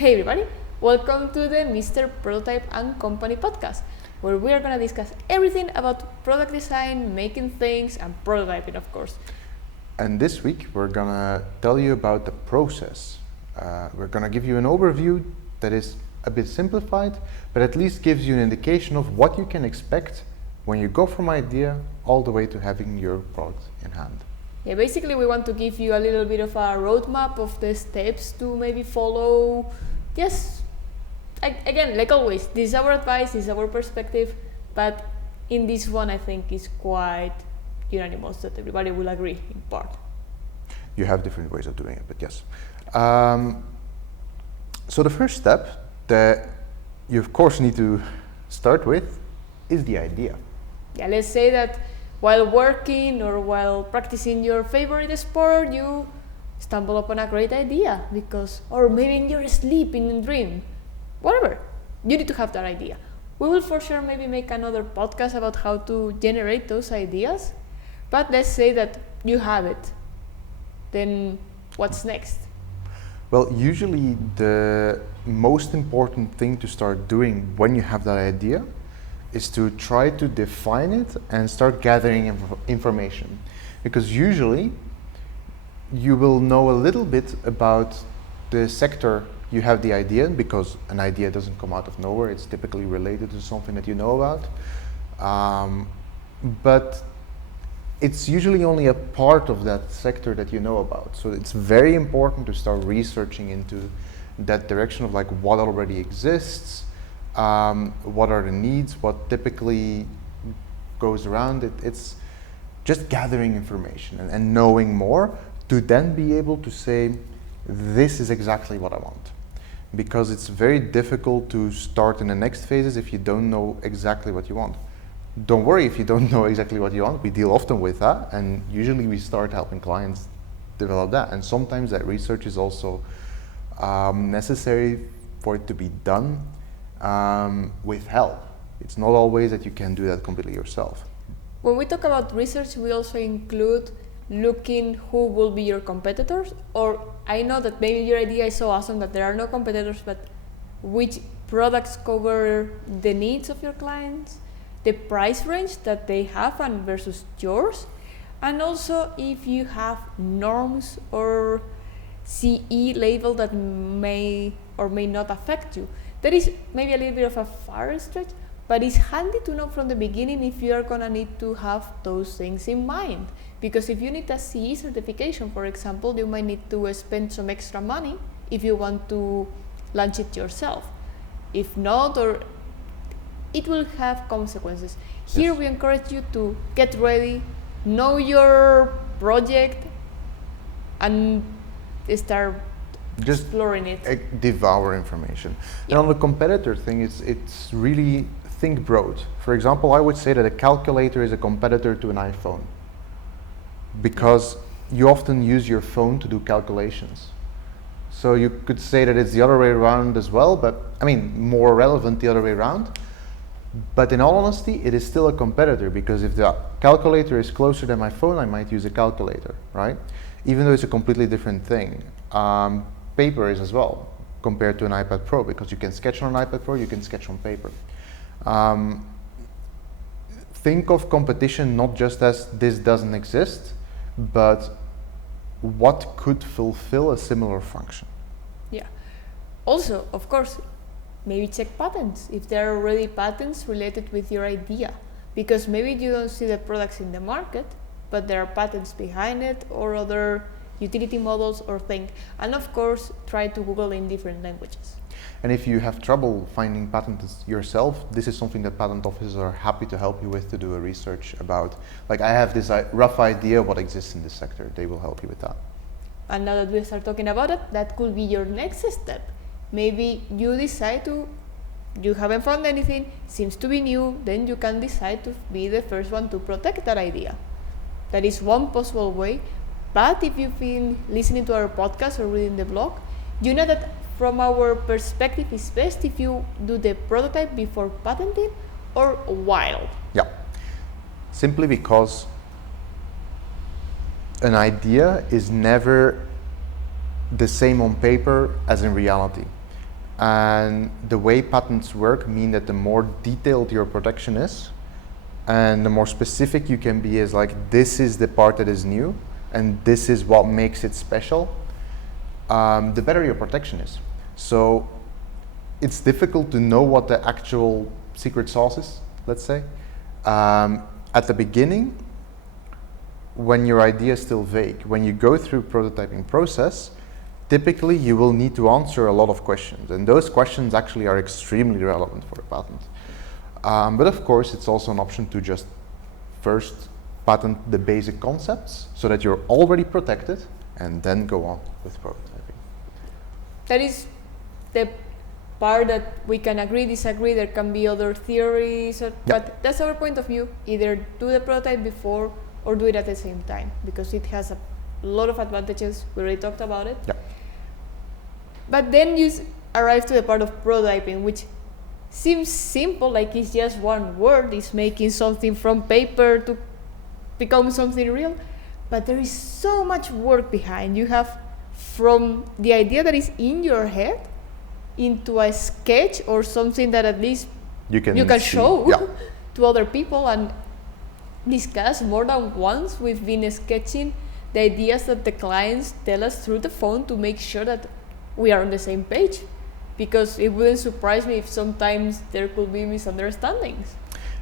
Hey everybody, welcome to the Mr.Prototype and Company podcast, where we are going to discuss everything about product design, making things, and prototyping, of course. And this week we're gonna tell you about the process. We're gonna give you an overview that is a bit simplified, but at least gives you an indication of what you can expect when you go from idea all the way to having your product in hand. Yeah, basically we want to give you a little bit of a roadmap of the steps to maybe follow. Yes, again, like always, this is our advice, this is our perspective, but in this one I think is quite unanimous that everybody will agree in part. You have different ways of doing it, but yes. So the first step that you of course need to start with is the idea. Yeah, let's say that while working or while practicing your favorite sport, you stumble upon a great idea or maybe in your sleep, in a dream, whatever. You need to have that idea. We will for sure maybe make another podcast about how to generate those ideas, but let's say that you have it. Then what's next? Well, usually the most important thing to start doing when you have that idea is to try to define it and start gathering information. Because usually you will know a little bit about the sector you have the idea in, because an idea doesn't come out of nowhere. It's typically related to something that you know about. But it's usually only a part of that sector that you know about. So it's very important to start researching into that direction of like what already exists, what are the needs, what typically goes around it. It's just gathering information and knowing more to then be able to say, this is exactly what I want. Because it's very difficult to start in the next phases if you don't know exactly what you want. Don't worry if you don't know exactly what you want. We deal often with that, and usually we start helping clients develop that. And sometimes that research is also necessary for it to be done with help. It's not always that you can do that completely yourself. When we talk about research, we also include looking who will be your competitors, or I know that maybe your idea is so awesome that there are no competitors, but which products cover the needs of your clients, the price range that they have and versus yours, and also if you have norms or CE label that may or may not affect you. That is maybe a little bit of a far stretch, but it's handy to know from the beginning if you are gonna need to have those things in mind. Because if you need a CE certification, for example, you might need to spend some extra money if you want to launch it yourself. If not, or it will have consequences. Here we encourage you to get ready, know your project, and start just exploring it. Devour information. Yeah. And on the competitor thing, it's really think broad. For example, I would say that a calculator is a competitor to an iPhone, because you often use your phone to do calculations. So you could say that it's the other way around as well, but I mean, more relevant the other way around. But in all honesty, it is still a competitor, because if the calculator is closer than my phone, I might use a calculator, right? Even though it's a completely different thing. Paper is as well, compared to an iPad Pro, because you can sketch on an iPad Pro, you can sketch on paper. Think of competition not just as this doesn't exist, but what could fulfill a similar function. Yeah. Also, of course, maybe check patents, if there are already patents related with your idea. Because maybe you don't see the products in the market, but there are patents behind it or other utility models or things. And of course, try to Google in different languages. And if you have trouble finding patents yourself, this is something that patent offices are happy to help you with, to do a research about. Like, I have this rough idea what exists in this sector. They will help you with that. And now that we start talking about it, that could be your next step. Maybe you decide you haven't found anything, seems to be new, then you can decide to be the first one to protect that idea. That is one possible way. But if you've been listening to our podcast or reading the blog, you know that from our perspective, it's best if you do the prototype before patenting or while. Yeah, simply because an idea is never the same on paper as in reality. And the way patents work mean that the more detailed your protection is, and the more specific you can be is like, this is the part that is new, and this is what makes it special, the better your protection is. So it's difficult to know what the actual secret sauce is, let's say. At the beginning, when your idea is still vague, when you go through prototyping process, typically you will need to answer a lot of questions, and those questions actually are extremely relevant for a patent. But of course, it's also an option to just first patent the basic concepts so that you're already protected, and then go on with prototyping. That is the part that we can agree, disagree. There can be other theories, but that's our point of view. Either do the prototype before or do it at the same time, because it has a lot of advantages. We already talked about it. Yeah. But then you arrive to the part of prototyping, which seems simple, like it's just one word, it's making something from paper to become something real. But there is so much work behind. You have from the idea that is in your head into a sketch or something that at least you can show to other people and discuss. More than once we've been sketching the ideas that the clients tell us through the phone to make sure that we are on the same page, because it wouldn't surprise me if sometimes there could be misunderstandings.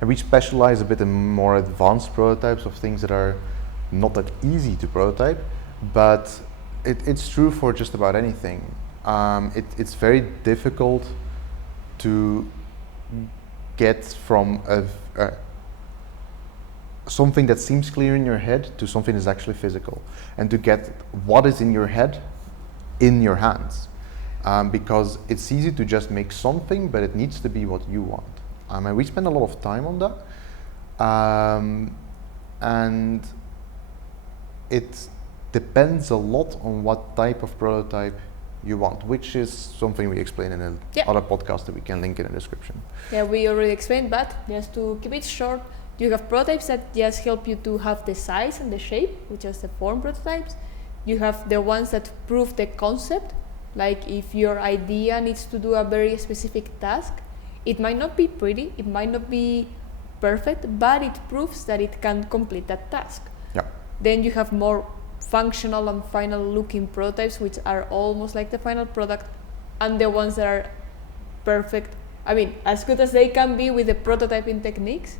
And we specialize a bit in more advanced prototypes of things that are not that easy to prototype, but it's true for just about anything. It's very difficult to get from something that seems clear in your head to something that's actually physical, and to get what is in your head in your hands, because it's easy to just make something, but it needs to be what you want. And we spend a lot of time on that, and it depends a lot on what type of prototype you want, which is something we explain in another podcast that we can link in the description. Yeah, we already explained, but just to keep it short, you have prototypes that just help you to have the size and the shape, which is the form prototypes. You have the ones that prove the concept, like if your idea needs to do a very specific task, it might not be pretty, it might not be perfect, but it proves that it can complete that task. Yeah. Then you have more functional and final looking prototypes, which are almost like the final product, and the ones that are perfect, I mean, as good as they can be with the prototyping techniques,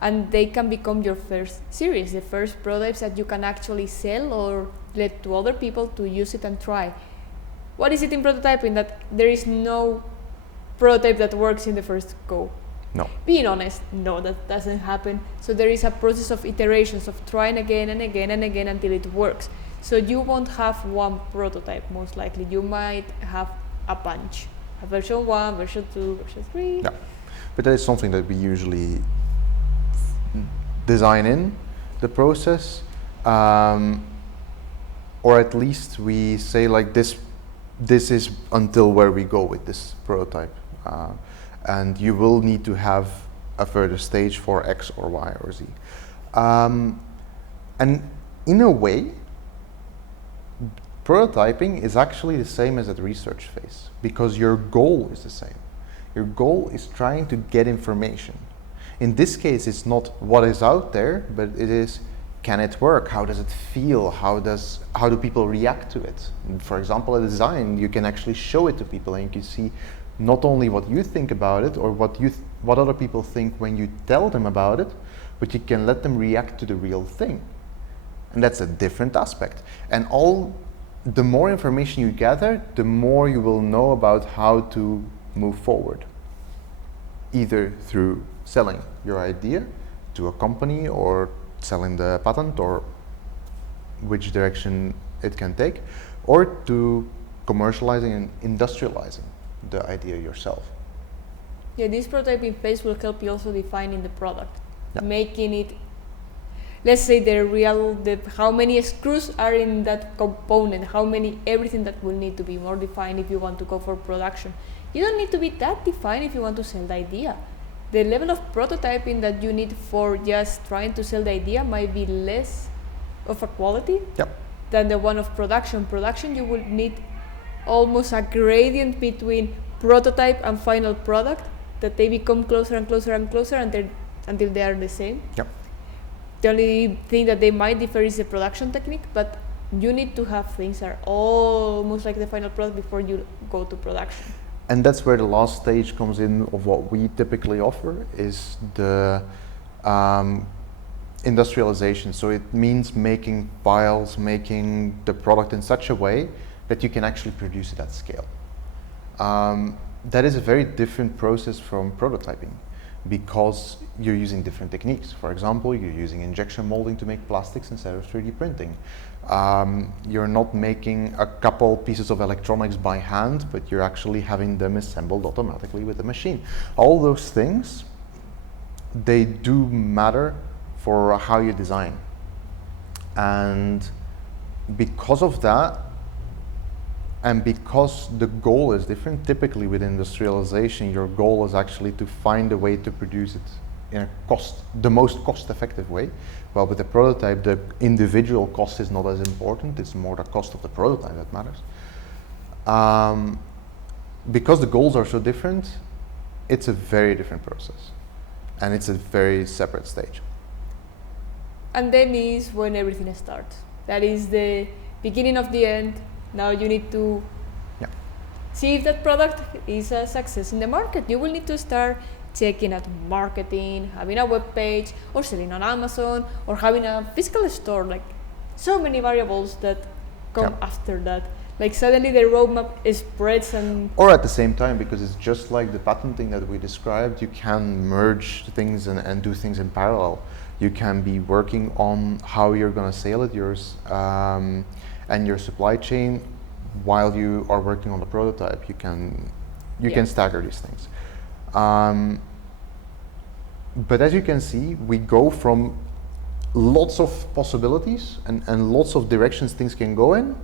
and they can become your first series, the first prototypes that you can actually sell or let to other people to use it and try. What is it in prototyping? That there is no prototype that works in the first go. No. Being honest, no, that doesn't happen. So there is a process of iterations, of trying again and again and again until it works. So you won't have one prototype, most likely. You might have a bunch. A version 1, version 2, version 3. Yeah. But that is something that we usually design in the process, or at least we say like this is until where we go with this prototype, and you will need to have a further stage for X or Y or Z, and in a way prototyping is actually the same as at research phase, because your goal is the same. Your goal is trying to get information. In this case, it's not what is out there, but it is, can it work? How does it feel? How do people react to it? And for example, a design, you can actually show it to people, and you can see not only what you think about it or what other people think when you tell them about it, but you can let them react to the real thing. And that's a different aspect. And the more information you gather, the more you will know about how to move forward, either through selling your idea to a company or selling the patent or which direction it can take, or to commercializing and industrializing the idea yourself. Yeah, this prototyping phase will help you also defining the product, Yeah. making it, let's say how many screws are in that component, everything that will need to be more defined if you want to go for production. You don't need to be that defined if you want to sell the idea. The level of prototyping that you need for just trying to sell the idea might be less of a quality than the one of production. Production, you will need almost a gradient between prototype and final product, that they become closer and closer and closer until they are the same. Yep. The only thing that they might differ is the production technique, but you need to have things that are almost like the final product before you go to production. And that's where the last stage comes in of what we typically offer is the industrialization. So it means making files, making the product in such a way that you can actually produce it at scale. That is a very different process from prototyping because you're using different techniques. For example, you're using injection molding to make plastics instead of 3D printing. You're not making a couple pieces of electronics by hand, but you're actually having them assembled automatically with a machine. All those things, they do matter for how you design. And because of that, and because the goal is different, typically with industrialization, your goal is actually to find a way to produce it in the most cost-effective way. Well, with the prototype, the individual cost is not as important. It's more the cost of the prototype that matters. Because the goals are so different, it's a very different process, and it's a very separate stage. And then is when everything starts. That is the beginning of the end. Now you need to see if that product is a success in the market. You will need to start checking out marketing, having a web page, or selling on Amazon, or having a physical store. Like so many variables that come after that. Like suddenly the roadmap spreads and... Or at the same time, because it's just like the patenting that we described, you can merge things and do things in parallel. You can be working on how you're going to sell it, yours, and your supply chain while you are working on the prototype. You can stagger these things. But as you can see, we go from lots of possibilities and lots of directions things can go in,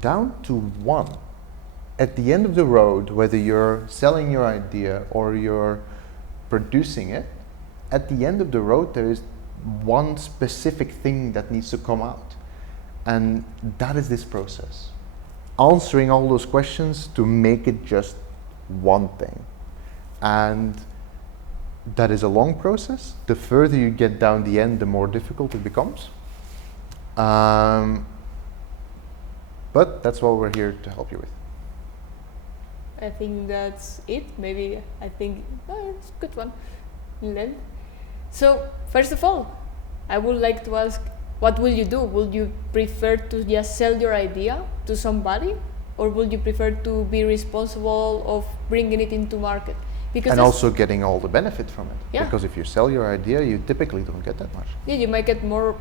down to one. At the end of the road, whether you're selling your idea or you're producing it, at the end of the road there is one specific thing that needs to come out. And that is this process. Answering all those questions to make it just one thing. And that is a long process. The further you get down the end, the more difficult it becomes. But that's what we're here to help you with. I think that's it. Maybe I think it's a good one. Then, so first of all, I would like to ask, what will you do? Would you prefer to just sell your idea to somebody, or would you prefer to be responsible of bringing it into market? Because and also getting all the benefit from it. Yeah. Because if you sell your idea, you typically don't get that much. Yeah, you might get more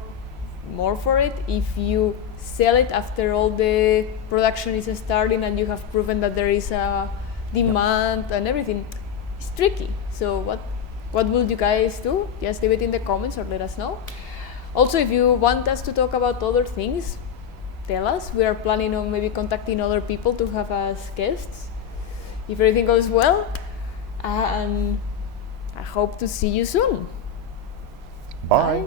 for it if you sell it after all the production is starting and you have proven that there is a demand and everything. It's tricky. So what will you guys do? Just leave it in the comments or let us know. Also, if you want us to talk about other things, tell us. We are planning on maybe contacting other people to have as guests if everything goes well. And I hope to see you soon. Bye.